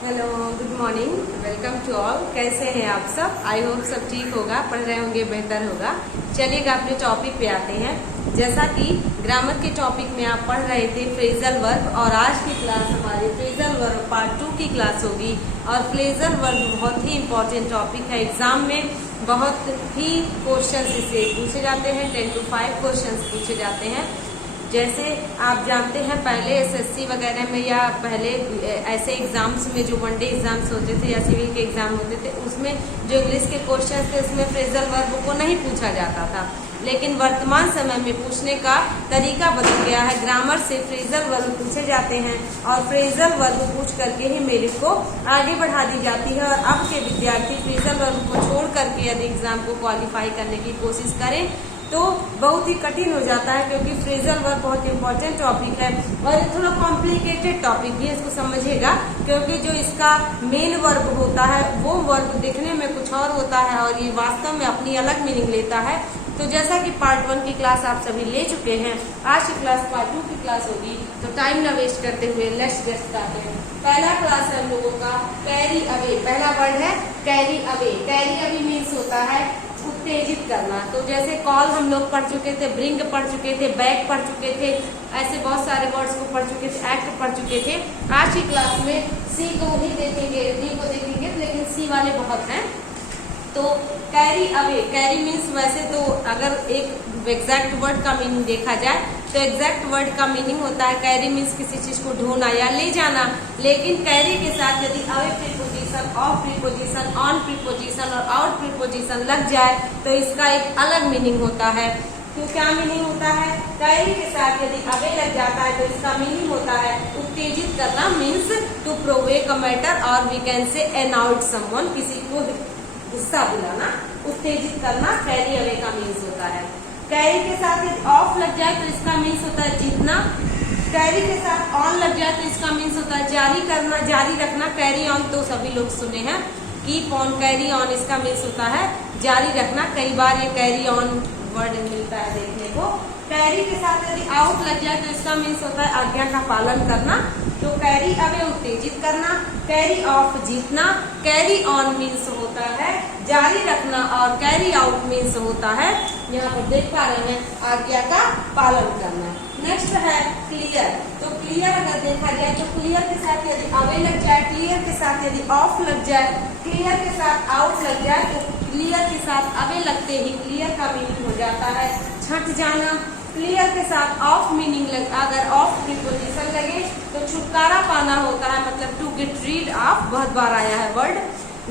Hello, good morning, welcome to all. कैसे हैं आप सब? आई होप सब ठीक होगा, पढ़ रहे होंगे, बेहतर होगा। चलिएगा अपने टॉपिक पे आते हैं। जैसा कि ग्रामर के टॉपिक में आप पढ़ रहे थे फ्रेजल वर्ब, और आज की क्लास हमारी फ्रेजल वर्ब पार्ट 2 की क्लास होगी। और फ्रेजल वर्ब बहुत ही इम्पोर्टेंट टॉपिक है। एग्जाम में बहुत ही क्वेश्चन इसे पूछे जाते हैं, 10 to 5 क्वेश्चन पूछे जाते हैं। जैसे आप जानते हैं पहले एसएससी वगैरह में या पहले ऐसे एग्जाम्स में जो वनडे एग्जाम्स होते थे या सिविल के एग्जाम होते थे, उसमें जो इंग्लिश के क्वेश्चन थे उसमें फ्रेजल वर्ब को नहीं पूछा जाता था। लेकिन वर्तमान समय में पूछने का तरीका बदल गया है। ग्रामर से फ्रेजल वर्ब पूछे जाते हैं और फ्रेजल वर्ब पूछ करके ही मेरिट को आगे बढ़ा दी जाती है। और अब के विद्यार्थी फ्रेजल वर्ब को छोड़ करके यदि एग्जाम को क्वालिफाई करने की कोशिश करें तो बहुत ही कठिन हो जाता है, क्योंकि फ्रेजल वर्ब बहुत इंपॉर्टेंट टॉपिक है और ये थोड़ा कॉम्प्लिकेटेड टॉपिक भी है। इसको समझिएगा, क्योंकि जो इसका मेन वर्ब होता है वो वर्ब दिखने में कुछ और होता है और ये वास्तव में अपनी अलग मीनिंग लेता है। तो जैसा कि पार्ट 1 की क्लास आप सभी ले चुके हैं, आज की क्लास पार्ट 2 की क्लास होगी। तो टाइम न वेस्ट करते हुए लेट्स गेट स्टार्टेड। पहला क्लास है हम लोगों का कैरी अवे। पहला वर्ड है carry away. Carry away means होता है उत्तेजित करना। तो जैसे कॉल हम लोग पढ़ चुके थे, ब्रिंग पढ़ चुके थे, बैक पढ़ चुके थे, ऐसे बहुत सारे वर्ड्स को पढ़ चुके थे, एक्ट पढ़ चुके थे। आज की क्लास में सी को ही देखेंगे, डी को देखेंगे, लेकिन सी वाले बहुत हैं। तो कैरी अवे, कैरी मीन्स वैसे तो अगर एक एग्जैक्ट वर्ड का मीनिंग देखा जाए तो एग्जैक्ट वर्ड का मीनिंग होता है कैरी मीन्स किसी चीज को ढोना या ले जाना। लेकिन कैरी के साथ यदि away preposition, of preposition, on preposition और आउट प्रीपोजिशन लग जाए तो इसका एक अलग मीनिंग होता है। तो क्या मीनिंग होता है? कैरी के साथ यदि अवे लग जाता है तो इसका मीनिंग होता है उत्तेजित करना, मीन्स टू प्रोवेक अ मैटर, और वी कैन से एनाउट समवन, किसी को गुस्सा दिलाना, उत्तेजित करना कैरी अवे का मीन्स होता है। कैरी के साथ यदि ऑफ लग जाए तो इसका मीन्स होता है जीतना। कैरी के साथ ऑन लग जाए तो इसका मीन्स होता है जारी करना, जारी रखना। कैरी ऑन तो सभी लोग सुने हैं, कीप ऑन कैरी ऑन, इसका मीन्स होता है जारी रखना। कई बार ये कैरी ऑन वर्ड मिलता है देखने को। कैरी के साथ यदि आउट लग जाए तो इसका मीन्स होता है आज्ञा का पालन करना। तो कैरी अवे उत्तेजित करना, कैरी ऑफ जीतना, कैरी ऑन मीन्स होता है जारी रखना, और कैरी आउट मीन्स होता है, यहाँ पर देख पा रहे हैं, आज्ञा का पालन करना। नेक्स्ट है क्लियर। तो क्लियर अगर देखा जाए तो क्लियर के साथ यदि अवे लग जाए, क्लियर के साथ यदि ऑफ लग जाए, क्लियर के साथ आउट लग जाए, तो क्लियर के साथ अवे लगते ही क्लियर का मीनिंग हो जाता है छट जाना। क्लियर के साथ ऑफ मीनिंग अगर ऑफ प्रीपोजिशन लगे तो छुटकारा पाना होता है, मतलब टू गेट रीड ऑफ, बहुत बार आया है word.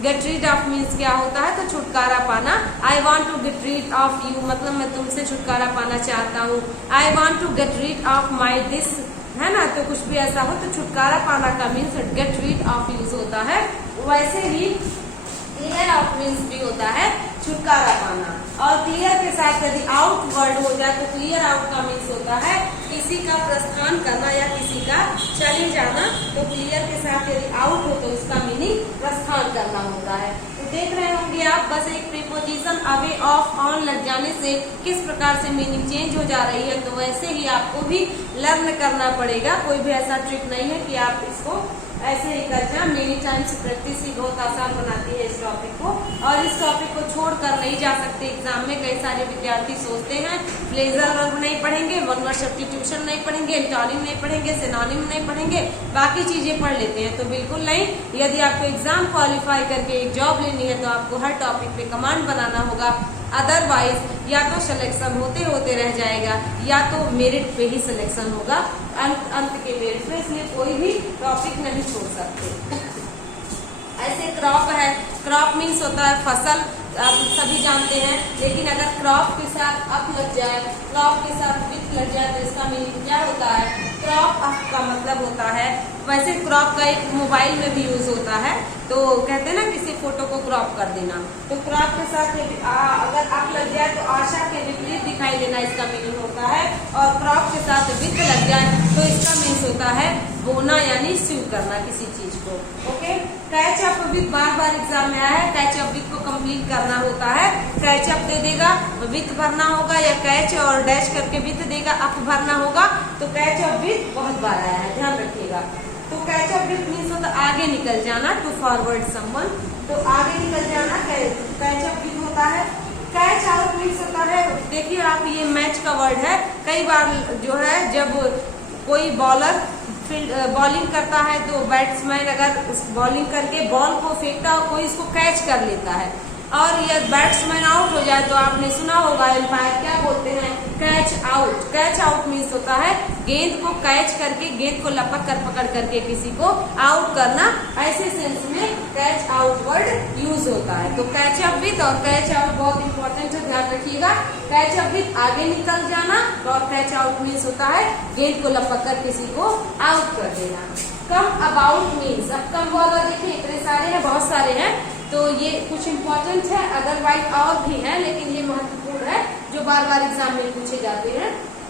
Get rid of means क्या होता है? तो छुटकारा पाना। I want to get rid of you, मतलब मैं तुमसे छुटकारा पाना चाहता हूँ। I want to get rid of my this, है ना। तो कुछ भी ऐसा हो तो छुटकारा पाना का means gate rid of use होता है। वैसे ही क्लियर आउट मीन्स भी होता है छुटकारा पाना। और क्लियर के साथ यदि आउट वर्ड हो जाए तो क्लियर आउट का मीन्स होता है किसी का प्रस्थान करना या किसी का चले जाना। तो क्लियर के साथ यदि आउट हो तो इसका मीनिंग प्रस्थान करना होता है। तो देख रहे होंगे आप, बस एक प्रीपोजिशन अवे, ऑफ, ऑन लग जाने से किस प्रकार से मीनिंग चेंज हो जा रही है। तो वैसे ही आपको भी लर्न करना पड़ेगा। कोई भी ऐसा ट्रिक नहीं है कि आप इसको ऐसे ही कर जाए। मेनी टाइम्स प्रैक्टिस ही बहुत आसान बनाती है इस टॉपिक को, और इस टॉपिक को छोड़कर नहीं जा सकते एग्जाम में। कई सारे विद्यार्थी सोचते हैं फ्रेजल वर्ब नहीं पढ़ेंगे, वन वर्ड सब्स्टिट्यूशन नहीं पढ़ेंगे, एंटोनिम नहीं पढ़ेंगे, सिनोनिम नहीं पढ़ेंगे, बाकी चीजें पढ़ लेते हैं। तो बिल्कुल नहीं। यदि आपको एग्जाम क्वालिफाई करके एक जॉब लेनी है तो आपको हर टॉपिक पे कमांड बनाना होगा। अदरवाइज या तो सिलेक्शन होते होते रह जाएगा या तो मेरिट पे ही सिलेक्शन होगा, अंत के मेरिट में। इसलिए कोई भी टॉपिक नहीं छोड़ सकते। ऐसे क्रॉप है, क्रॉप मीन्स होता है फसल, आप सभी जानते हैं। लेकिन अगर क्रॉप के साथ अप लग जाए, क्रॉप के साथ विथ लग जाए तो इसका मीनिंग क्या होता है? क्रॉप अप का मतलब होता है, वैसे क्रॉप का एक मोबाइल में भी यूज होता है। तो कहते हैं ना किसी फोटो को क्रॉप कर देना। तो क्रॉप के साथ अगर अप लग जाए तो आशा के विपरीत दिखाई देना इसका मीनिंग होता है। और क्रॉप के साथ विथ लग जाए तो इसका मीन्स होता है बोना, यानी स्यू करना किसी चीज को। ओके, कैच अप विथ बार बार एग्जाम में आया है। कैच अप विथ को कंप्लीट करना होता है। कैच अप दे देगा, विथ भरना होगा, या कैच और डैश करके विथ देगा, अप भरना होगा। तो कैच अप विथ बहुत बार आया है, ध्यान रखिएगा। तो कैच अप विथ मीन्स होता है आगे निकल जाना, टू फॉरवर्ड समवन, तो आगे निकल जाना कैच अप विथ होता है। कैच आउट मीन्स होता है, देखिए आप ये मैच का वर्ड है, कई बार जो है जब कोई बॉलर बॉलिंग करता है तो बैट्समैन अगर उस बॉलिंग करके बॉल को फेंकता है, कोई इसको कैच कर लेता है और ये बैट्समैन आउट हो जाए तो आपने सुना होगा एम्पायर क्या बोलते हैं, catch out. Catch out means होता है गेंद को कैच करके, गेंद को लपक कर पकड़ करके किसी को आउट करना, ऐसे सेंस में कैच आउट वर्ड यूज होता है। तो कैच अप विथ और कैच आउट बहुत इंपॉर्टेंट है, ध्यान रखिएगा। कैच अप विथ आगे निकल जाना और कैच आउट मीन्स होता है गेंद को लपक कर किसी को आउट कर देना। कम अबाउट मीन्स, अब कम वाला देखिए इतने सारे हैं, बहुत सारे हैं, तो ये कुछ इंपॉर्टेंट है, अदरवाइज और भी है लेकिन ये महत्वपूर्ण है जो बार बार एग्जाम में पूछे जाते हैं।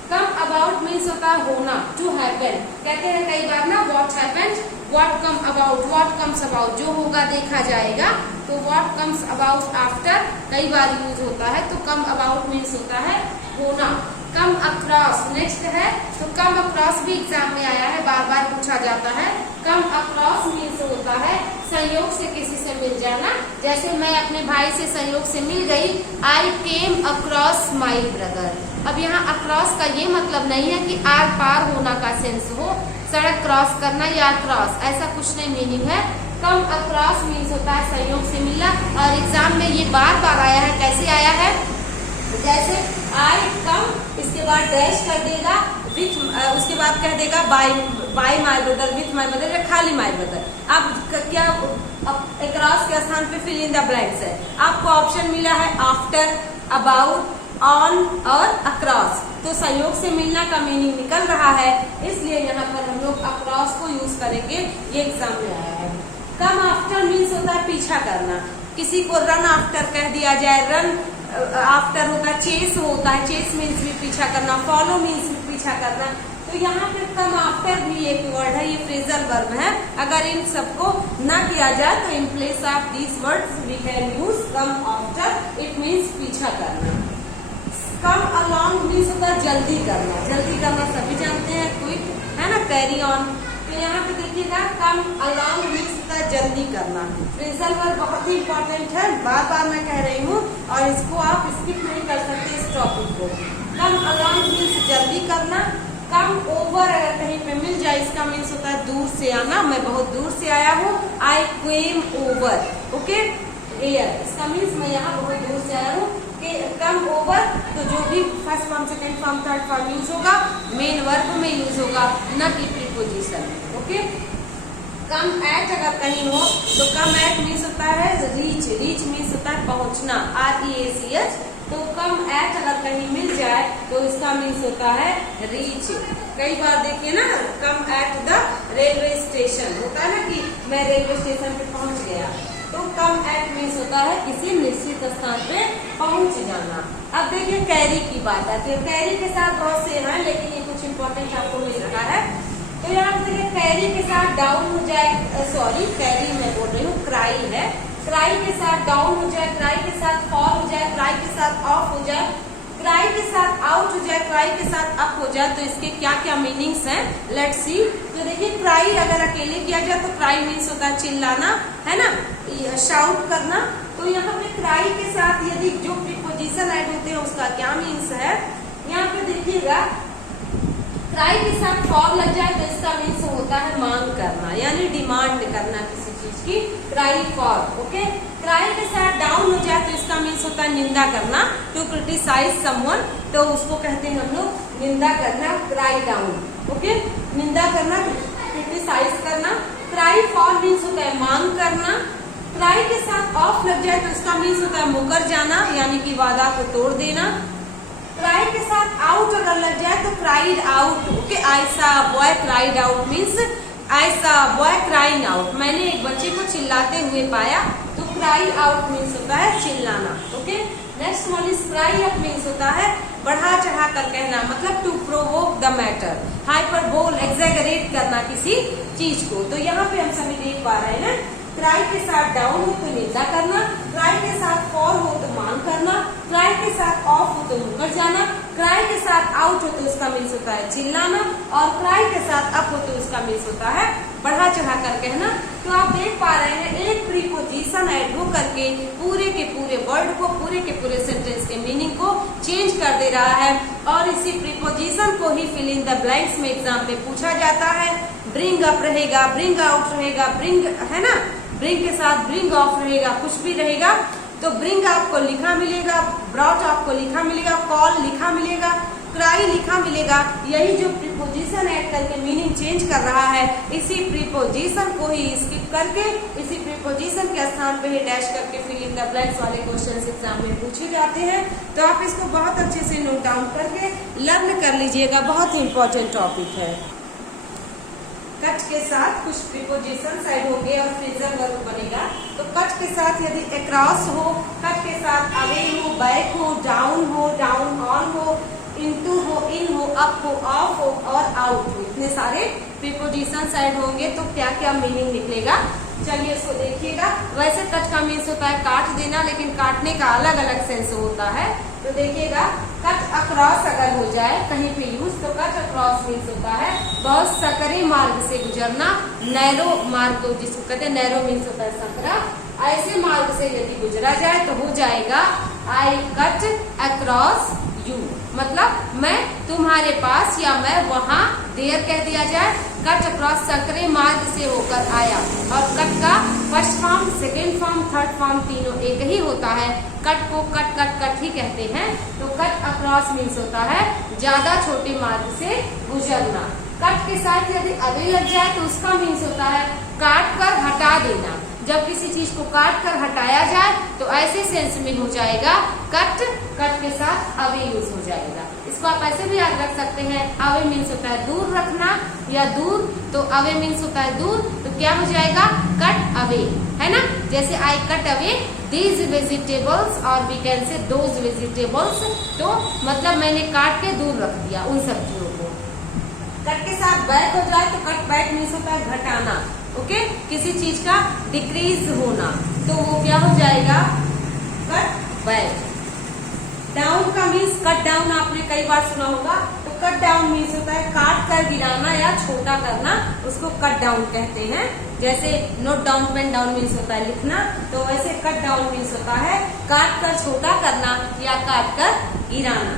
कम अबाउट मीन्स होता है होना, टू हैपन। कहते हैं कई बार ना what happened, what come about, what comes about, जो होगा देखा जाएगा, तो व्हाट कम्स अबाउट आफ्टर कई बार यूज होता है। तो कम अबाउट मीन्स होता है होना। कम अक्रॉस नेक्स्ट है, तो कम अक्रॉस भी एग्जाम में आया है, बार बार पूछा जाता है। कम अक्रॉस मीन्स होता है संयोग से किसी से मिल जाना, जैसे मैं अपने भाई से संयोग से मिल गई, आई केम अक्रॉस माई ब्रदर। अब यहाँ अक्रॉस का ये मतलब नहीं है कि आर पार होना का सेंस हो, सड़क क्रॉस करना या क्रॉस, ऐसा कुछ नहीं मीनिंग है। कम अक्रॉस मीन्स होता है संयोग से मिलना, और एग्जाम में ये बार बार आया है। कैसे आया है, जैसे आई कम, इसके बाद डैश कर देगा विथ, उसके बाद कह देगा bye my brother, with my brother या खाली माई ब्रदर। अब क्या अक्रॉस के स्थान पे फिल इन द ब्लैंक्स है, आपको ऑप्शन मिला है आफ्टर, अबाउट, ऑन और अक्रॉस। तो संयोग से मिलना का मीनिंग निकल रहा है, इसलिए यहाँ पर हम लोग अक्रॉस को यूज करेंगे, ये एग्जाम में आया है। कम आफ्टर मीन्स होता है पीछा करना, किसी को रन आफ्टर कह दिया जाए, रन आफ्टर होता है चेस होता है, चेस मीन्स भी पीछा करना, फॉलो मीन्स भी पीछा करना। तो यहाँ पे कम आफ्टर भी एक वर्ड है, ये फ्रेजल वर्ब है। अगर इन सबको ना किया जाए तो in place of these words we can use come after, it means पीछा करना। कम अलोंग मीन्स होता है जल्दी करना, जल्दी करना सभी जानते हैं, क्विक है ना, कैरी ऑन। तो यहाँ पे देखिएगा कम अलोंग मीन्स होता है जल्दी करना। फ्रेजल वर्ब बहुत ही इंपॉर्टेंट है, बार बार मैं कह रही हूँ, और इसको आप स्किप नहीं कर सकते इस टॉपिक को। कम अलोंग मीन्स जल्दी करना। कम ओवर अगर कहीं पे मिल जाए, इसका मीन्स होता है दूर से आना, मैं बहुत दूर से आया हूँ, आई केम ओवर, ओके एयर, इसका मीन्स मैं यहाँ बहुत दूर से आया हूँ। कम ओवर, तो जो भी first form, second form, third form use होगा मेन वर्ब में यूज होगा, न कि प्रीपोजिशन, ओके। कम एट अगर कहीं हो तो कम एट मीन्स होता है रीच, रीच मीन्स होता है पहुंचना, REACH। तो कम एट अगर कहीं मिल जाए तो इसका मीन्स होता है रीच। कई बार देखिए ना, कम एट द रेलवे स्टेशन होता है ना कि मैं रेलवे स्टेशन पे पहुंच गया, तो कम एट मीन्स होता है किसी निश्चित स्थान पे पहुंच जाना। अब देखिए कैरी की बात आती है, कैरी के साथ बहुत से हैं लेकिन ये कुछ इंपॉर्टेंट आपको मिल रहा है। तो यहाँ पे देखिए कैरी के साथ डाउन हो जाए, सॉरी कैरी मैं बोल रही हूँ, क्राई है, क्राई के साथ डाउन हो जाए, क्राई के साथ फॉल हो जाए, क्राई के साथ ऑफ हो जाए, क्राई के साथ आउट हो जाए, क्राई के साथ अप हो जाए, तो इसके क्या क्या मीनिंग्स हैं, लेट्स सी। तो देखिए क्राई अगर अकेले किया जाए तो क्राई मीन्स होता है चिल्लाना, है ना, शाउट करना। तो यहाँ पे क्राई के साथ यदि जो प्रीपोजिशन ऐड होते हैं उसका क्या मीन्स है, यहाँ पे देखिएगा क्राई के साथ फॉल लग जाए तो इसका मीन्स होता है मांग करना, यानी डिमांड करना किसी चीज की, क्राई फॉर, ओके। क्राई के साथ डाउन हो जाए तो इसका मीन्स होता है निंदा करना, टू क्रिटिसाइज समवन, तो उसको कहते हैं हम लोग निंदा करना, क्राई डाउन, ओके, निंदा करना, क्रिटिसाइज करना। क्राई फॉर मीन्स होता है मांग करना। क्राई के साथ ऑफ लग जाए तो इसका मीन्स होता है मुकर जाना, यानी कि वादा को तोड़ देना। क्राई के साथ आउट अगर लग जाए तो क्राइड आउट, ओके, आई सा boy cried out means I सा बॉय क्राइंग आउट, मैंने एक बच्चे को चिल्लाते हुए पाया, तो क्राई आउट मीन्स होता है चिल्लाना, okay. Next one is cry up means होता है बढ़ा चढ़ा कर कहना, मतलब to provoke the matter, hyperbole, exaggerate करना किसी चीज को। तो यहाँ पे हम सभी देख पा रहे हैं, क्राई के साथ डाउन हो तो निंदा करना, क्राई के साथ फॉल हो तो मांग करना, क्राई के साथ ऑफ हो तो मुकर जाना, क्राई के साथ आउट हो तो उसका मीन्स होता है चिल्लाना, और क्राई के साथ अप हो तो उसका उसका मीन्स होता है बढ़ा चढ़ा कर कहना। तो आप देख पा रहे हैं एक प्रीपोजिशन ऐड हो करके पूरे के पूरे वर्ड को, पूरे के पूरे सेंटेंस के मीनिंग को चेंज कर दे रहा है। और इसी प्रीपोजिशन को ही फिल इन द ब्लैंक्स में एग्जाम में पूछा जाता है। ब्रिंग अप रहेगा, ब्रिंग आउट रहेगा, ब्रिंग है ना, ब्रिंग के साथ ब्रिंग ऑफ रहेगा, कुछ भी रहेगा। तो ब्रिंग आपको लिखा मिलेगा, ब्रॉट आपको लिखा मिलेगा, कॉल लिखा मिलेगा, क्राई लिखा मिलेगा। यही जो प्रीपोजिशन ऐड करके मीनिंग चेंज कर रहा है, इसी प्रीपोजिशन को ही स्किप करके इसी प्रीपोजिशन के स्थान पे ही डैश करके फिल इन द ब्लैंक्स वाले क्वेश्चंस एग्जाम में पूछे जाते हैं। तो आप इसको बहुत अच्छे से नोट डाउन करके लर्न कर लीजिएगा, बहुत ही इंपॉर्टेंट टॉपिक है। कट के साथ कुछ प्रीपोजिशन ऐड होंगे और फ्रेजल वर्ब बनेगा। तो कट के साथ यदि अक्रॉस हो, कट के साथ अवे हो, बैक हो, डाउन ऑन हो, इनटू हो, इन हो, अप हो, ऑफ हो और आउट हो, इतने सारे प्रीपोजिशन ऐड होंगे। तो क्या क्या मीनिंग निकलेगा, चलिए इसको देखिएगा। वैसे कट का मीन्स होता है काट देना, लेकिन काटने का अलग अलग सेंस होता है। तो देखिएगा, कट अक्रॉस अगर हो जाए कहीं पे यूज, तो कट अक्रॉस मीन्स होता है बहुत सकरे मार्ग से गुजरना। नैरो मार्ग को जिसको कहते हैं नैरो मीन्स होता है सकरा। ऐसे मार्ग से यदि गुजरा जाए तो हो जाएगा आई कट अक्रॉस यू, मतलब मैं तुम्हारे पास या मैं वहां देर कह दिया जाए। कट अक्रॉस सकरे मार्ग से होकर आया। और कट का first form, second form, third form तीनों एक ही होता है। कट को कट कट कट ही कहते हैं। तो कट अक्रॉस मीन्स होता है ज्यादा छोटे मार्ग से गुजरना। कट के साथ यदि अवे लग जाए तो उसका मीन्स होता है काट कर हटा देना। जब किसी चीज को काट कर हटाया जाए तो ऐसे सेंस में हो जाएगा कट, कट के साथ अवे यूज हो जाएगा। इसको आप ऐसे भी याद रख सकते हैं, अवे मीन्स होता है दूर रखना या दूर, तो अवे मीन्स होता है दूर, तो क्या हो जाएगा कट अवे, है ना। जैसे I cut away these vegetables और we can say those vegetables, तो मतलब मैंने काट के दूर रख दिया उन सब्जियों को। कट के साथ बैक हो जाए तो कट बैक मीन्स होता है घटाना, ओके, किसी चीज का डिक्रीज होना, तो वो क्या हो जाएगा कट बैक। डाउन का मीन्स कट डाउन आपने कई बार सुना होगा। तो कट डाउन मीन्स होता है काट कर गिराना या छोटा करना, उसको कट डाउन कहते हैं। जैसे note down pen down means होता है लिखना, तो वैसे कट डाउन मीन्स होता है काट कर छोटा करना या काट कर गिराना।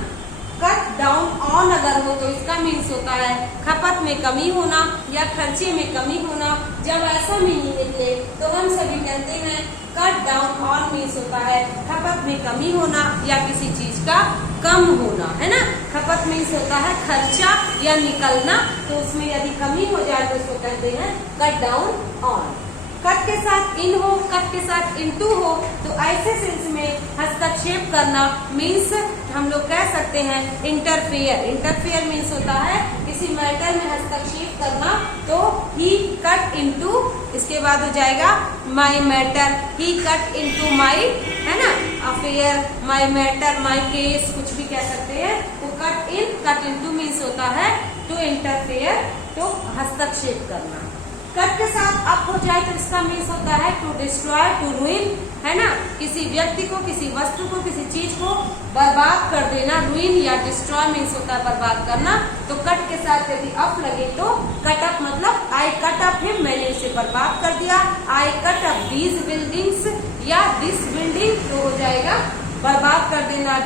कट डाउन ऑन अगर हो तो इसका मीन्स होता है खपत में कमी होना या खर्चे में कमी होना। जब ऐसा मीनिंग निकले तो हम सभी कहते हैं कट डाउन ऑन मीन्स होता है खपत में कमी होना या किसी चीज का कम होना, है ना। खपत मीन्स होता है खर्चा या निकलना, तो उसमें यदि कमी हो जाए तो उसको कहते हैं कट डाउन ऑन। कट के साथ इन हो, कट के साथ इनटू हो, तो ऐसे सेंस में हस्तक्षेप करना मीन्स हम लोग कह सकते हैं इंटरफेयर। इंटरफेयर मीन्स होता है किसी मैटर में हस्तक्षेप करना। तो ही कट इनटू, इसके बाद हो जाएगा my matter, he cut into my, है ना, affair, my matter, my case, कुछ भी कह सकते हैं। तो cut in, cut into means होता है टू इंटरफेयर, तो हस्तक्षेप करना। कट के साथ अप हो जाए तो इसका मीन्स होता है टू डिस्ट्रॉय, टू रुइन, है ना, किसी व्यक्ति को, किसी वस्तु को, किसी चीज को बर्बाद कर देना। रुइन या डिस्ट्रॉय मीन्स होता है बर्बाद करना। तो कट के साथ यदि अप लगे तो कट अप मतलब आई कट अप हिम, मैंने उसे बर्बाद कर दिया। I cut up these buildings या दिस बिल्डिंग, तो हो जाएगा बर्बाद कर देना,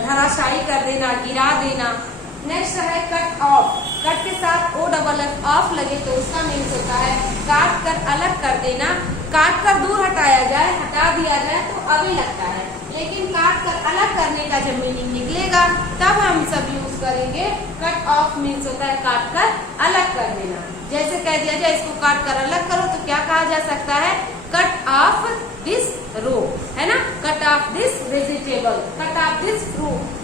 धराशायी कर देना, गिरा देना। नेक्स्ट है कट ऑफ। कट के साथ ओ डबल एफ ऑफ लगे तो उसका मीन्स होता है काट कर अलग कर देना। काट कर दूर हटाया जाए, हटा दिया जाए तो अभी लगता है, लेकिन काट कर अलग करने का जब मीनिंग निकलेगा तब हम सब यूज करेंगे कट ऑफ मीन्स होता है काट कर अलग कर देना। जैसे कह दिया जाए इसको काट कर अलग करो तो क्या कहा जा सकता है कट ऑफ दिस रो, है ना, cut off this vegetable, cut off this fruit.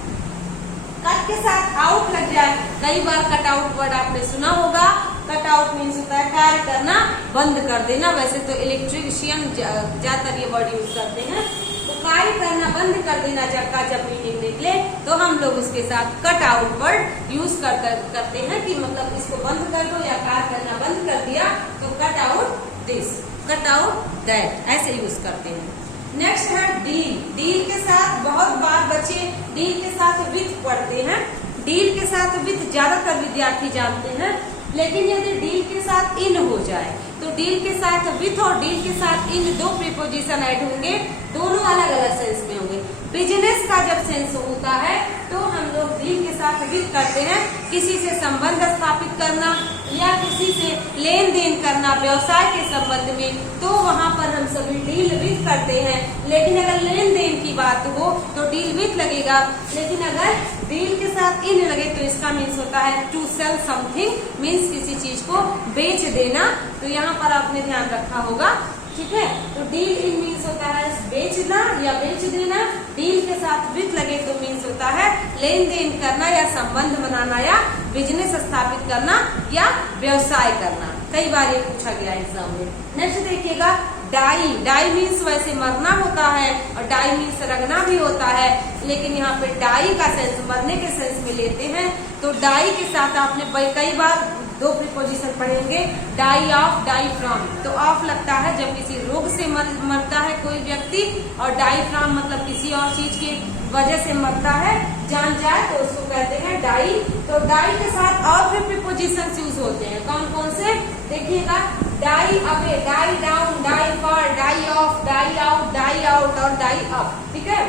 Cut के साथ आउट लग जाए, कई बार कट आउट वर्ड आपने सुना होगा। कट आउट मीन्स होता है कार्य करना, बंद कर देना। वैसे तो इलेक्ट्रिशियन ज्यादातर ये वर्ड यूज करते हैं। तो कार्य करना, बंद कर देना जब मीनिंग निकले तो हम लोग उसके साथ कट आउट वर्ड यूज करते हैं कि मतलब इसको बंद कर दो या कार्य करना बंद कर दिया तो cut out this, cut out that, ऐसे यूज करते हैं। नेक्स्ट है डील। डील के साथ बहुत बार बच्चे डील के साथ विथ पढ़ते हैं। डील के साथ विथ ज्यादातर विद्यार्थी जानते हैं, लेकिन यदि डील के साथ इन हो जाए तो डील के साथ विथ और डील के साथ इन दो प्रीपोजिशन ऐड होंगे, दोनों अलग अलग सेंस में होंगे। बिजनेस का जब सेंस होता है तो हम लोग डील के साथ विथ करते हैं, किसी से संबंध स्थापित करना या किसी से लेन देन करना व्यवसाय के संबंध में, तो वहाँ पर हम सभी डील विथ करते हैं। लेकिन अगर लेन देन की बात हो तो डील विथ लगेगा, लेकिन अगर डील के साथ इन लगे तो इसका मीन्स होता है टू सेल समथिंग, मीन्स किसी चीज को बेच देना। तो यहाँ पर आपने ध्यान रखा होगा, ठीक है। तो डील इन मीन्स होता है बेचना या बेच देना, डील के साथ विथ लगे तो मीन्स होता है लेन देन करना या संबंध बनाना या बिजनेस स्थापित करना या व्यवसाय करना। कई बार ये पूछा गया एग्जाम में। नेक्स्ट देखिएगा डाई। डाई मीन्स वैसे मरना होता है और डाई मीन्स रगना भी होता है, लेकिन यहाँ पे डाई का सेंस मरने के सेंस में लेते हैं। तो डाई के साथ आपने कई बार दो प्रीपोजिशन पढ़ेंगे, डाई ऑफ, डाई फ्रॉम। तो ऑफ लगता है जब किसी रोग से मरता है कोई व्यक्ति, और डाई फ्रॉम मतलब किसी और चीज की वजह से मरता है, जान जाए, तो उसको कहते हैं डाई। तो डाई के साथ और भी प्रीपोजिशन यूज होते हैं, कौन कौन से देखिएगा, die away, die down, die for, die off, die out, die out और डाई अप, ठीक है।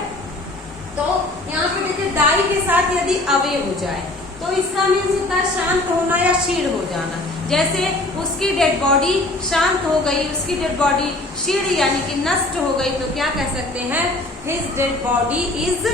तो यहाँ पे देखिए डाई के साथ यदि अवे हो जाए तो इसका मीन्स होता है शांत होना या क्षीण हो जाना। जैसे उसकी डेड बॉडी शांत हो गई, उसकी डेड बॉडी क्षीण यानी कि नष्ट हो गई, तो क्या कह सकते हैं, his dead body is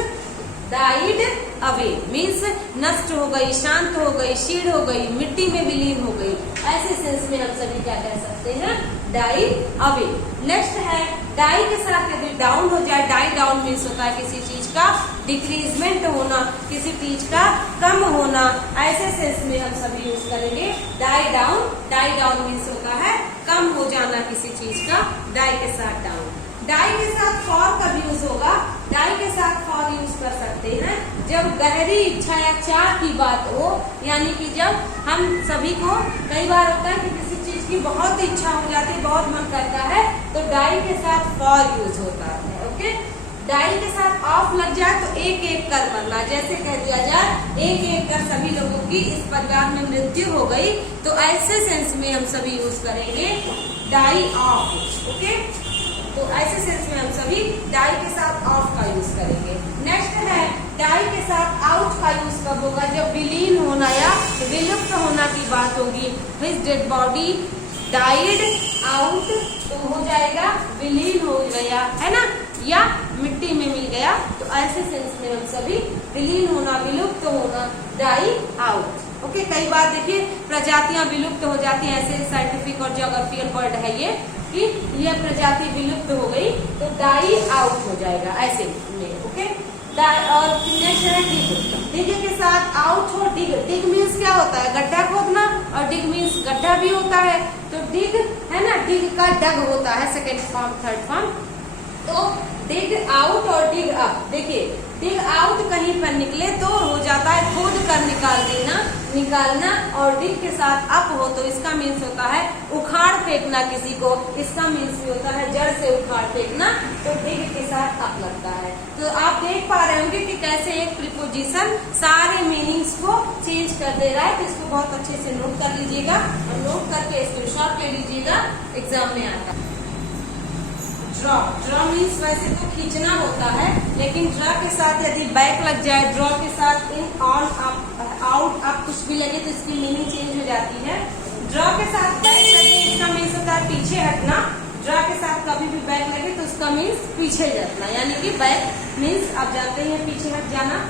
died away, means नष्ट हो गई, शांत हो गई, क्षीण हो गई, मिट्टी में विलीन हो गई। ऐसे सेंस में हम सभी क्या कह सकते हैं, डाई अवे। नेक्स्ट है डाई के साथ यदि डाउन हो जाए, डाई डाउन मीन्स होता है किसी चीज का डिक्रीजमेंट होना, किसी चीज का कम होना। ऐसे सेंस में हम सभी यूज करेंगे die down. Die down means होता है कम हो जाना किसी चीज का, डाई के साथ डाउन। डाई के साथ फॉर का भी यूज होगा, डाई के साथ फॉर यूज कर सकते हैं जब गहरी इच्छा या चाह की बात हो, यानी कि जब हम सभी को कई बार होता है कि किसी चीज की बहुत इच्छा हो जाती है, बहुत मन करता है, तो डाई के साथ फॉर यूज होता है, ओके। डाई के साथ ऑफ लग जाए तो एक एक कर मरना, जैसे कह दिया जाए एक एक कर सभी लोगों की इस प्रकार में मृत्यु हो गई, तो ऐसे सेंस में हम सभी यूज करेंगे डाई ऑफ, ओके। तो ऐसे सेंस में हम सभी डाई के साथ ऑफ का यूज करेंगे। नेक्स्ट है डाई के साथ आउट का यूज कब होगा, जब विलीन होना या विलुप्त होना की बात होगी। His dead body died out, तो हो जाएगा विलीन हो गया, है ना, या मिट्टी में मिल गया। तो ऐसे सेंस में हम सभी विलीन होना, विलुप्त होना, डाई आउट, ओके। कई बार देखिए प्रजातियां विलुप्त हो जाती हैं, ऐसे साइंटिफिक और ज्योग्राफिकल वर्ड है ये कि यह प्रजाति विलुप्त हो गई, तो डाई आउट हो जाएगा ऐसे में, ओके। और नेक्स्ट है डिग। डिग के साथ आउट हो डिग। डिग मीन्स क्या होता है, गड्ढा खोदना, और डिग मीन्स गड्ढा भी होता है। तो डिग है ना, डिग का डग होता है सेकेंड फॉर्म, थर्ड फॉर्म। तो डिग आउट और डिग अप, देखिए डिग आउट कहीं पर निकले तो हो जाता है खोद कर निकाल देना, निकालना, और डिग के साथ अप हो तो इसका मीन्स होता है उखाड़ फेंकना किसी को, इसका मीन्स भी होता है जड़ से उखाड़ फेंकना। तो डिग के साथ अप लगता है। तो आप देख पा रहे होंगे कि कैसे एक प्रीपोजिशन सारे मीनिंग्स को चेंज कर दे रहा है। तो इसको बहुत अच्छे से नोट कर लीजिएगा और नोट करके स्क्रीनशॉट ले लीजिएगा, एग्जाम में आता है। ड्रॉ, ड्रॉ मीन्स वैसे तो खींचना होता है, लेकिन ड्रॉ के साथ यदि बैक लग जाए, ड्रॉ के साथ इन, ऑन, अप, आउट, अप कुछ भी लगे तो इसकी मीनिंग चेंज हो जाती है। ड्रॉ के साथ बैक लगे इसका मीन्स होता है पीछे हटना। ड्रॉ के साथ कभी भी बैक लगे तो उसका मीन्स पीछे हटना, यानी कि बैक मीन्स आप जानते हैं पीछे हट जाना।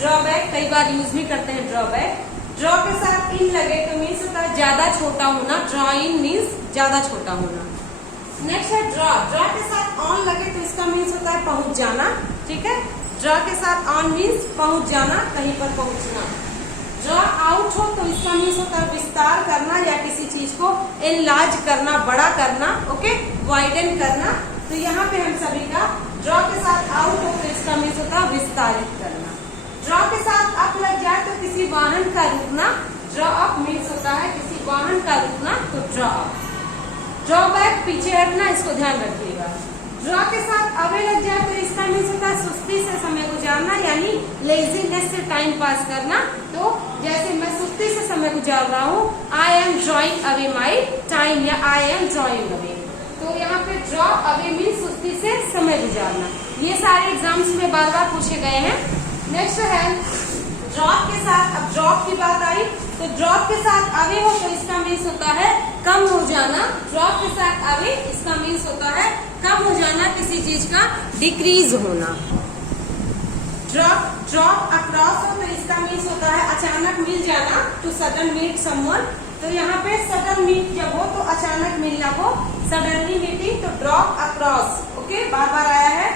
ड्रॉ बैक कई बार यूज भी करते हैं ड्रॉ बैक। ड्रॉ के साथ इन लगे तो मीन्स होता है ज्यादा छोटा होना, ड्रॉ इन मीन्स ज्यादा छोटा होना। नेक्स्ट है ड्रॉ। ड्रॉ के साथ ऑन लगे तो इसका मीन्स होता है पहुंच जाना, ठीक है। ड्रॉ के साथ ऑन मीन्स पहुंच जाना, कहीं पर पहुंचना। ड्रॉ आउट हो तो इसका मीन्स होता है विस्तार करना या किसी चीज को एनलार्ज करना, बड़ा करना, ओके, वाइडन करना। तो यहाँ पे हम सभी का ड्रॉ के साथ आउट हो तो इसका मीन्स होता है विस्तारित करना। ड्रॉ के साथ अप लग जाए तो किसी वाहन का रुकना, ड्रॉ अप मीन्स होता है किसी वाहन का रुकना, तो ड्रॉ अप। ड्रॉ बैक पीछे हटना, इसको ध्यान रखिएगा। ड्रॉ के साथ अवे लग जाए तो इसका मीन्स होता है सुस्ती से समय गुजारना, यानी लेजीनेस से टाइम पास करना। तो जैसे मैं सुस्ती से समय गुजार रहा हूँ, I am drawing away my time, या आई एम ड्रॉइंग अवे। तो यहाँ पे ड्रॉ अवे मीन्स सुस्ती से समय गुजारना। ये सारे एग्जाम्स में बार बार पूछे गए हैं। नेक्स्ट है ड्रॉप के साथ, अब ड्रॉप की बात आई तो ड्रॉप के साथ अवे हो तो इसका मीन्स होता है कम हो जाना। ड्रॉप के साथ अवे इसका मीन्स होता है कम हो जाना, किसी चीज का डिक्रीज होना। ड्रॉप अक्रॉस हो तो इसका मीन्स होता है अचानक मिल जाना, टू सडन मीट समवन। तो यहाँ पे सडन मीट जब हो तो अचानक मिलना हो, सडनली मीटिंग, तो ड्रॉप अक्रॉस। ओके, बार बार आया है।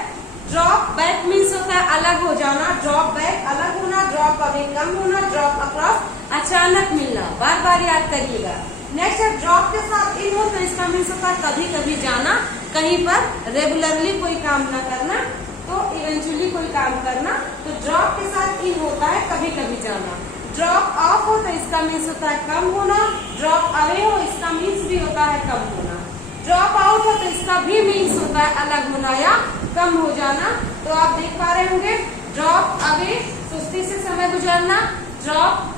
ड्रॉप बैक मीन्स होता है अलग हो जाना, ड्रॉप बैक अलग होना, ड्रॉप अवे कम होना, ड्रॉप अक्रॉस अचानक मिलना। बार बार याद करिएगा। नेक्स्ट है ड्रॉप के साथ इन हो तो इसका मीन्स होता है कभी कभी जाना, कहीं पर रेगुलरली कोई काम न करना, तो इवेंचुअली कोई काम करना। तो ड्रॉप के साथ इन होता है कभी कभी जाना। ड्रॉप ऑफ हो तो इसका मीन्स होता है कम होना। ड्रॉप अवे हो इसका मीन्स भी होता है कम होना। ड्रॉप आउट हो तो इसका भी मीन्स होता है अलग होना या कम हो जाना। तो आप देख पा रहे होंगे, ड्रॉप अवे सुस्ती से समय गुजारना, ड्रॉप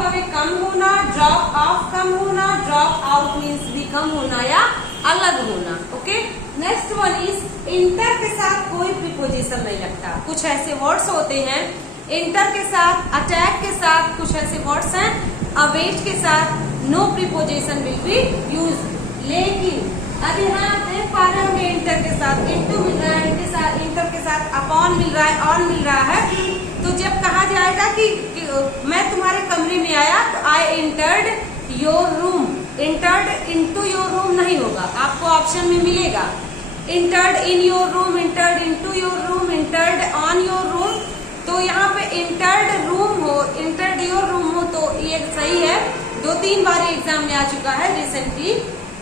अवे कम होना, ड्रॉप ऑफ कम होना, ड्रॉप आउट मीन्स भी कम होना या अलग होना। Okay, next one is inter के साथ कोई प्रीपोजिशन नहीं लगता। कुछ ऐसे वर्ड्स होते हैं इंटर के साथ, अटैक के साथ, कुछ ऐसे वर्ड्स हैं अवेट के साथ no preposition will be use. लेकिन अब यहाँ आप देख पा रहे होंगे इंटर के साथ इनटू मिल रहा है, इंटर के साथ अपॉन मिल रहा है, ऑन मिल रहा है। तो जब कहा जाएगा कि मैं तुम्हारे कमरे में आया तो I entered your room, entered into your room नहीं होगा, आपको ऑप्शन में मिलेगा entered in your room, entered into your room, entered on your room. तो यहाँ पे एंटर्ड रूम हो, एंटर्ड योर रूम हो तो ये सही है। 2-3 बार एग्जाम में आ चुका है रिसेंटली।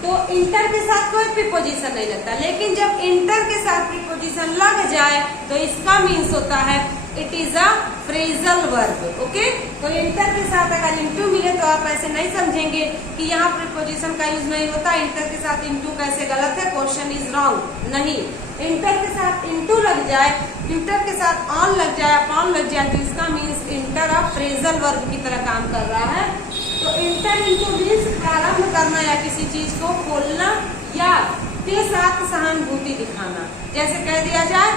तो इंटर के साथ कोई प्रीपोजिशन नहीं लगता, लेकिन जब इंटर के साथ प्रीपोजिशन लग जाए तो इसका मीन्स होता है it is a phrasal verb. Okay, तो इंटर के साथ अगर इंटू मिले तो आप ऐसे नहीं समझेंगे कि यहाँ प्रीपोजिशन का यूज नहीं होता, इंटर के साथ इंटू कैसे गलत है, क्वेश्चन इज रॉन्ग। नहीं, इंटर के साथ इंटू लग जाए, इंटर के साथ ऑन लग जाए, अपॉन लग जाए तो इसका मीन्स इंटर अब फ्रेजल वर्ब की तरह काम कर रहा है। तो इंटर इंटू मीन्स प्रारंभ करना या किसी चीज को खोलना या के साथ सहानुभूति दिखाना। जैसे कह दिया जाए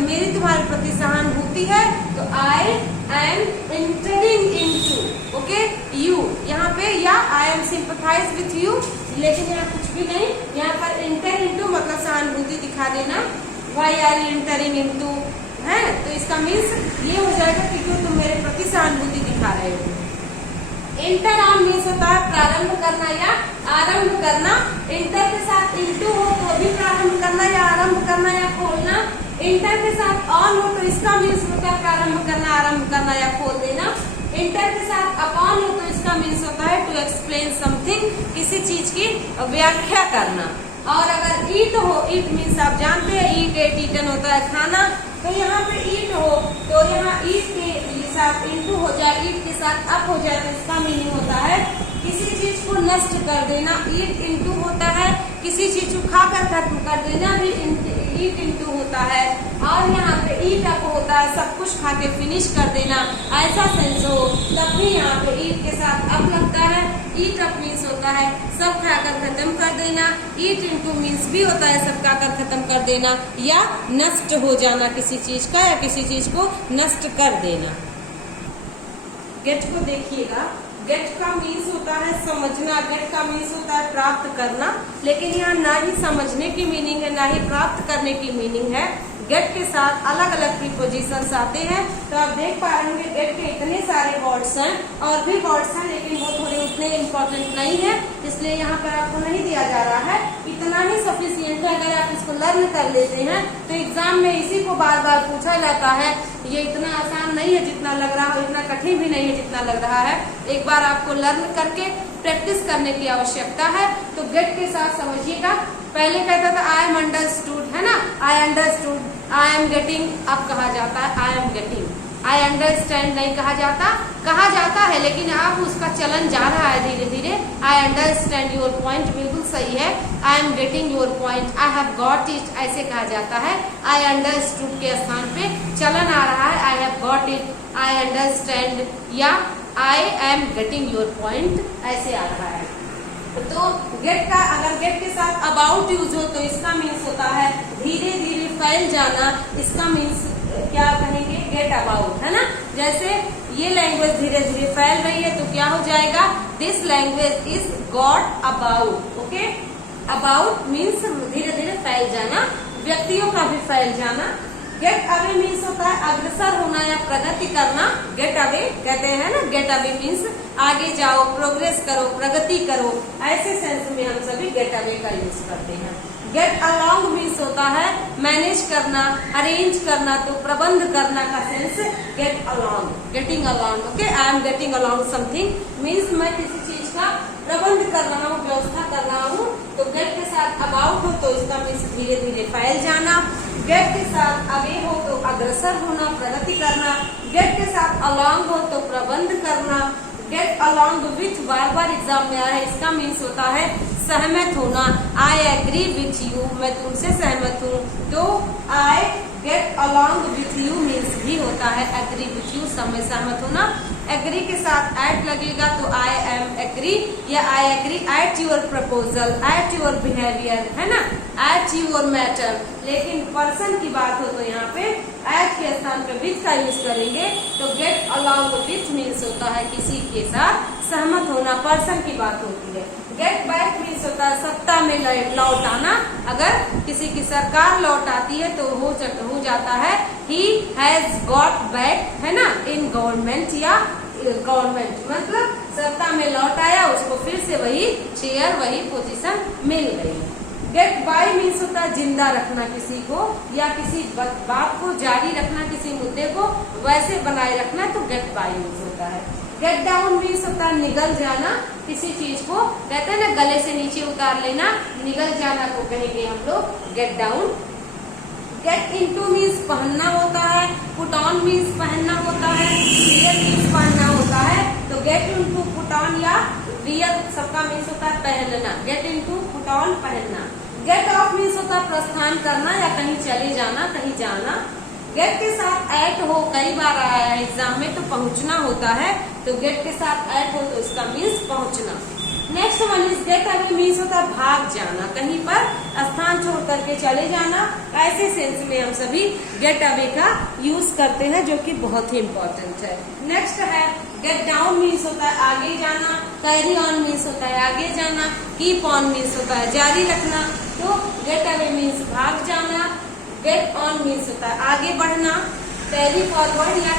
मेरी तुम्हारे प्रति सहानुभूति है तो I am entering into, okay, you. यहाँ पे या I am sympathize with you, लेकिन यहाँ कुछ भी नहीं, यहाँ पर एंटर इनटू मतलब सहानुभूति दिखा देना। Why are you entering into है तो इसका मीन्स ये हो जाएगा कि क्यों तुम मेरे प्रति सहानुभूति दिखा रहे हो। इंटर ऑन मीन्स होता है प्रारंभ करना या आरंभ करना। इंटर के साथ इंटू हो तो भी प्रारंभ करना या आरंभ करना या खोलना। इंटर के साथ ऑन हो तो इसका मीन्स होता है प्रारंभ करना, आरंभ करना या खोल देना। इंटर के साथ अपॉन हो तो इसका मीन्स होता है टू एक्सप्लेन समथिंग, किसी चीज की व्याख्या करना। और अगर ईट हो, ईट मीन्स आप जानते हैं ईट एट ईटन होता है खाना, तो यहाँ पे ईट हो तो यहाँ ईट के साथ इंटू हो जाए, ईट के साथ अप हो जाए तो इसका मीनिंग होता है किसी चीज को नष्ट कर देना। ईट इंटू होता है किसी चीज को खाकर खत्म कर देना, भी ईट इंटू होता है। और यहाँ पे ईट अप होता है सब कुछ खा के फिनिश कर देना, ऐसा सेंस हो तब भी यहाँ पे ईट के साथ अप लगता है। ईट अप मीन्स होता है सब खाकर खत्म कर देना। ईट इंटू मीन्स भी होता है सब खाकर खत्म कर देना या नष्ट हो जाना किसी चीज का, या किसी चीज को नष्ट कर देना। गेट को देखिएगा, गेट का मीन्स होता है समझना, गेट का मीन्स होता है प्राप्त करना, लेकिन यहाँ ना ही समझने की मीनिंग है ना ही प्राप्त करने की मीनिंग है। गेट के साथ अलग अलग प्रीपोजिशंस आते हैं। तो आप देख पा रहे होंगे गेट के इतने सारे वर्ड्स हैं, और भी वर्ड्स हैं लेकिन वो थोड़े उतने इम्पोर्टेंट नहीं है, इसलिए यहाँ पर आपको नहीं दिया जा रहा है। इतना ही सफिशिएंट है, अगर आप इसको लर्न कर लेते हैं तो एग्जाम में इसी को बार बार पूछा जाता है। ये इतना आसान नहीं है जितना लग रहा हो, इतना कठिन भी नहीं है जितना लग रहा है। एक बार आपको लर्न करके प्रैक्टिस करने की आवश्यकता है। तो गेट के साथ समझिएगा, पहले कहता था आई एम अंडरस्टूड, है ना, I understood, I am getting, अब कहा जाता है आई एम गेटिंग। आई अंडरस्टैंड नहीं कहा जाता है लेकिन अब उसका चलन जा रहा है धीरे धीरे, आई अंडरस्टैंड योर पॉइंट, बिल्कुल सही है। आई am getting your point, I have got it ऐसे कहा जाता है। आई अंडरस्टूड के स्थान पे चलन आ रहा है, I have got it, I understand या I am getting your point ऐसे आ रहा है। तो गेट का अगर गेट के साथ अबाउट यूज हो तो इसका मीन्स होता है धीरे धीरे फैल जाना। इसका मीन्स क्या कहेंगे, गेट अबाउट, है ना। जैसे ये लैंग्वेज धीरे धीरे फैल रही है तो क्या हो जाएगा, this language is got about. Okay, about means धीरे धीरे फैल जाना, व्यक्तियों का भी फैल जाना। गेट अवे मीन्स होता है अग्रसर होना या प्रगति करना। गेट अवे कहते हैं ना, गेट अवे मीन्स आगे जाओ, प्रोग्रेस करो, प्रगति करो, ऐसे सेंस में हम सभी गेट अवे का यूज करते हैं। गेट अलोंग मीन्स होता है मैनेज करना, अरेंज करना, तो प्रबंध करना का sense get along, getting along. Okay, I am getting along something means मैं किसी चीज का प्रबंध कर रहा हूँ, व्यवस्था कर रहा हूँ। तो गेट के साथ अबाउट हो तो इसका मीन्स धीरे धीरे फैल जाना। गेट के साथ अवे हो तो अग्रसर होना, प्रगति करना। गेट के साथ अलोंग हो तो प्रबंध करना। गेट अलोंग विथ बार बार एग्जाम में आया है, इसका मीन्स होता है सहमत होना। आई एग्री विथ यू, मैं तुमसे सहमत हूँ। तो I get along with you means भी होता है एग्री विथ यू, सब में सहमत होना। एग्री के साथ एट लगेगा तो आई एम एग्री या I agree at your proposal, at your behaviour, है ना, एट योर मैटर। लेकिन पर्सन की बात हो तो यहाँ पे एट के स्थान पे विथ का यूज करेंगे। तो गेट अलोंग विथ मीन्स होता है किसी के साथ सहमत होना, पर्सन की बात होती है। गेट बैक मीन्स होता है सत्ता में लौट आना। अगर किसी की सरकार लौट आती है तो हो जाता है ही हैज गॉट बैक, है ना, इन गवर्नमेंट या गवर्नमेंट, मतलब सत्ता में लौट आया, उसको फिर से वही चेयर, वही पोजीशन मिल गई। गेट बाय मीन्स होता है जिंदा रखना किसी को या किसी बात को जारी रखना, किसी मुद्दे को वैसे बनाए रखना, तो गेट बाय मीन्स होता है। गेट डाउन मीन्स होता है निगल जाना, किसी चीज को कहते हैं ना गले से नीचे उतार लेना, निगल जाना को कहेंगे हम लोग get down. Get into means पहनना होता है, पुट ऑन मीन्स पहनना होता है, वियर मीन्स पहनना होता है। तो गेट इनटू, पुट ऑन या वियर सबका मीन्स होता है पहनना। गेट इनटू, पुट ऑन पहनना। गेट ऑफ मीन्स होता है प्रस्थान करना या कहीं चले जाना, कहीं जाना। गेट के साथ एट हो, कई बार आया है एग्जाम में, तो पहुंचना होता है। तो गेट के साथ एट हो तो इसका मीन्स पहुंचना। Next one is get away means होता है भाग जाना, कहीं पर स्थान छोड़ करके चले जाना। ऐसे सेंस में हम सभी गेट अवे का यूज करते हैं, जो कि बहुत ही इम्पोर्टेंट है। नेक्स्ट है गेट डाउन मीन्स होता है आगे जाना। कैरी ऑन मीन्स होता है आगे जाना। कीप ऑन मीन्स होता है जारी रखना। तो गेट अवे मीन्स भाग जाना। गेट ऑन मीन्स होता है आगे बढ़ना, कैरी फॉरवर्ड या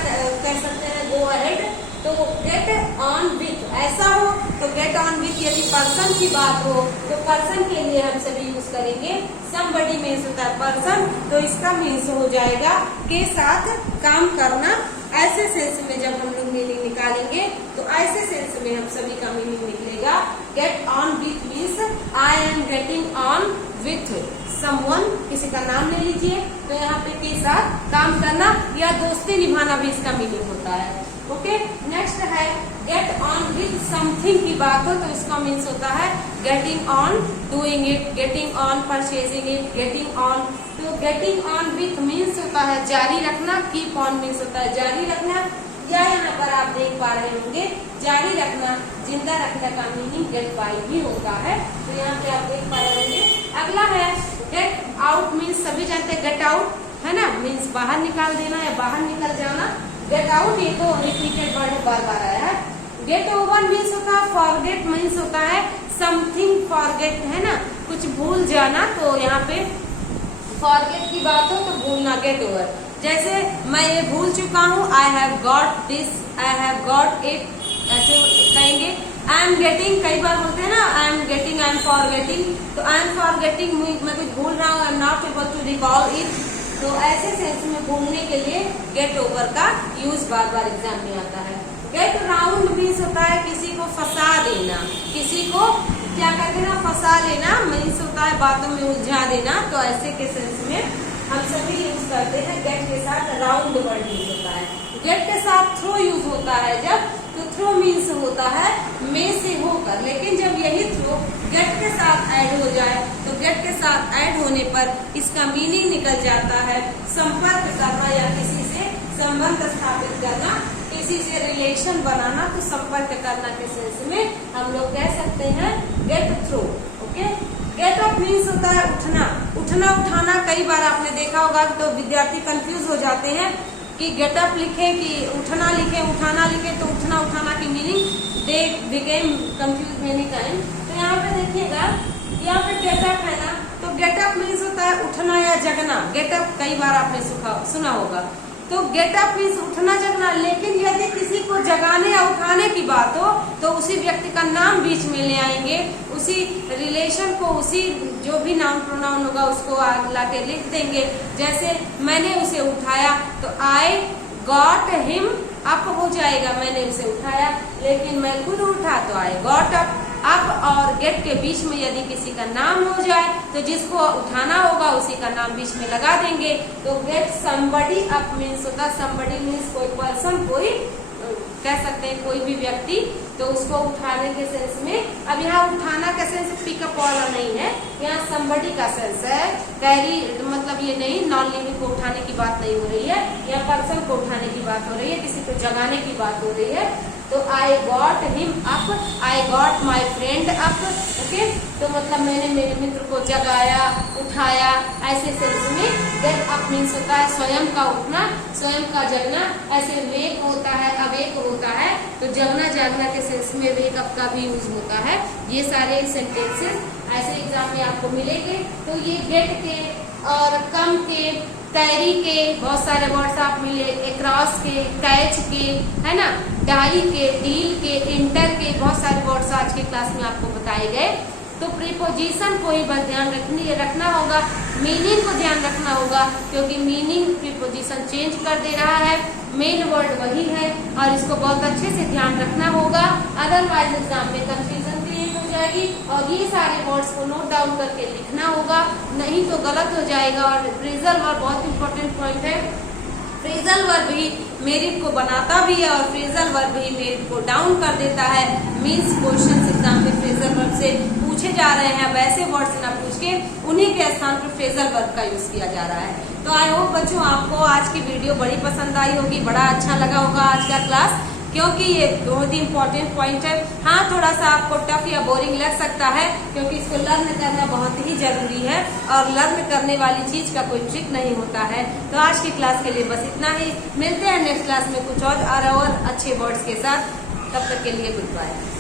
कह सकते हैं गो अहेड। तो गेट ऑन विथ ऐसा हो तो गेट ऑन विथ, यदि पर्सन की बात हो तो पर्सन के लिए हम सभी यूज करेंगे समबडी मीन्स होता है पर्सन, तो इसका मीन्स हो जाएगा के साथ काम करना। ऐसे सेंस में जब हम लोग मीनिंग निकालेंगे तो ऐसे सेंस में हम सभी का मीनिंग निकलेगा। Get on with means I am getting on with someone, किसी का नाम ले लीजिए, तो यहाँ पे के साथ काम करना या दोस्ती निभाना भी इसका मीनिंग होता है। ओके, नेक्स्ट है गेट ऑन विथ समथिंग की बात हो तो इसका मीन्स होता है getting on doing it, getting on purchasing it, getting on. तो गेटिंग ऑन विथ मीन्स होता है जारी रखना। कीप ऑन मीन्स होता है जारी रखना, या यहाँ पर आप देख पा रहे होंगे जारी रखना, जिंदा रखने का मीनिंग गेट बाय भी होता है। तो यहाँ पे आप देख पा रहे होंगे। अगला है गेट आउट मीन्स सभी जानते हैं गेट आउट, है ना, मीन्स बाहर निकाल देना या बाहर निकल जाना। गेट आउट ये तो रिपीटेड वर्ड बार बार आया है। गेट ओवर मीन्स होता है फॉरगेट मीन्स होता है समथिंग फॉरगेट, है ना, कुछ भूल जाना। तो यहाँ पे फॉरगेट की बात हो तो भूलना गेट ओवर। जैसे मैं ये भूल चुका हूँ, आई have got this, I have got it, ऐसे कहेंगे। आई एम गेटिंग, कई बार बोलते हैं ना I am getting, I am forgetting. तो आई एम फॉरगेटिंग मैं कुछ भूल रहा हूँ, I am not able to recall it. तो ऐसे सेंस में भूलने के लिए गेट ओवर का यूज बार बार एग्जाम में आता है। गेट राउंड मीन्स होता है किसी को फंसा देना, किसी को क्या कर देना, फंसा लेना मीन्स होता है बातों में उलझा देना। तो ऐसे के सेंस में हम सभी यूज करते हैं। गेट के साथ राउंड वर्ड यूज होता है। गेट के साथ थ्रो यूज होता है जब, तो थ्रो मीन्स होता है में से होकर, लेकिन जब यही ऐड हो जाए तो गेट के साथ ऐड होने पर इसका मीनिंग निकल जाता है संपर्क करना या किसी से संबंध स्थापित करना, किसी से रिलेशन बनाना। तो संपर्क करना के सेंस में हम लोग कह सकते हैं get through. Okay, get up means होता है उठना, उठना उठाना। कई बार आपने देखा होगा तो विद्यार्थी कंफ्यूज हो जाते हैं कि गेट अप लिखे कि उठना लिखे, उठाना लिखे, तो उठना उठाना की meaning they became confuse many time. तो यहाँ पे देखिएगा, यहाँ पे गेट अप है ना, तो गेट अप मीन्स होता है उठना या जगना। गेट अप कई बार आपने सुना होगा, तो गेट अप मीन्स उठना जगना। लेकिन यदि किसी को जगाने या उठाने की बात हो तो उसी व्यक्ति का नाम बीच में ले आएंगे, उसी रिलेशन को, उसी जो भी नाउन प्रोनाउन होगा उसको लाके लिख देंगे। जैसे मैंने उसे उठाया तो आई गॉट हिम अप हो जाएगा, मैंने उसे उठाया। लेकिन मैं खुद उठा तो आई गॉट अप। अप और गेट के बीच में यदि किसी का नाम हो जाए तो जिसको उठाना होगा उसी का नाम बीच में लगा देंगे। तो गेट समबडी अप मीन्स होता, समबडी मीन्स कोई पर्सन, कोई कह सकते हैं कोई भी व्यक्ति, तो उसको उठाने के सेंस में। अब यहाँ उठाना का सेंस पिकअप वाला नहीं है, यहाँ समबडी का सेंस है। कैरी मतलब ये नहीं, नॉन लिविंग को उठाने की बात नहीं हो रही है, या पर्सन को उठाने की बात हो रही है, किसी को जगाने की बात हो रही है। तो I got him up, I got my friend up. Okay, तो मतलब मैंने मेरे मित्र को जगाया, उठाया, ऐसे सेंस में गेट अप मीन्स होता है स्वयं का उठना, स्वयं का जगना। ऐसे वेक होता है, अवेक होता है, तो जगना जागना के सेंस में वेक अप का भी यूज होता है। ये सारे सेंटेंसेस ऐसे एग्जाम में आपको मिलेंगे। तो ये गेट के और कम के, कैरी के बहुत सारे वर्ड्स आप मिले, एक्रॉस के, कैच के, है ना, डाई के, डील के, इंटर के, बहुत सारे वर्ड्स आज के क्लास में आपको बताए गए। तो प्रीपोजिशन को ही बस ध्यान रखना होगा, मीनिंग को ध्यान रखना होगा, क्योंकि मीनिंग प्रीपोजिशन चेंज कर दे रहा है, मेन वर्ड वही है, और इसको बहुत अच्छे से ध्यान रखना होगा। अदरवाइज एग्जाम में कंफ्यूजन क्रिएट हो जाएगी, और ये सारे वर्ड्स को नोट डाउन करके लिखना होगा, नहीं तो गलत हो जाएगा। और फ्रेजल वर्ब बहुत इंपॉर्टेंट पॉइंट है, फ्रेजल वर्ब भी मेरिट को बनाता भी है और फ्रेजल वर्ब भी मेरिट को डाउन कर देता है। मीन्स क्वेश्चन एग्जाम में फ्रेजल वर्ब से पूछे जा रहे हैं, वैसे वर्ड्स ना पूछ के उन्हीं के स्थान पर फ्रेजल वर्ब का यूज किया जा रहा है। तो आई होप बच्चों आपको आज की वीडियो बड़ी पसंद आई होगी, बड़ा अच्छा लगा होगा आज का क्लास, क्योंकि ये बहुत ही इंपॉर्टेंट पॉइंट है। हाँ, थोड़ा सा आपको टफ या बोरिंग लग सकता है, क्योंकि इसको लर्न करना बहुत ही जरूरी है, और लर्न करने वाली चीज का कोई ट्रिक नहीं होता है। तो आज की क्लास के लिए बस इतना ही, मिलते हैं नेक्स्ट क्लास में कुछ और अच्छे वर्ड्स के साथ। तब तक के लिए गुड बाय।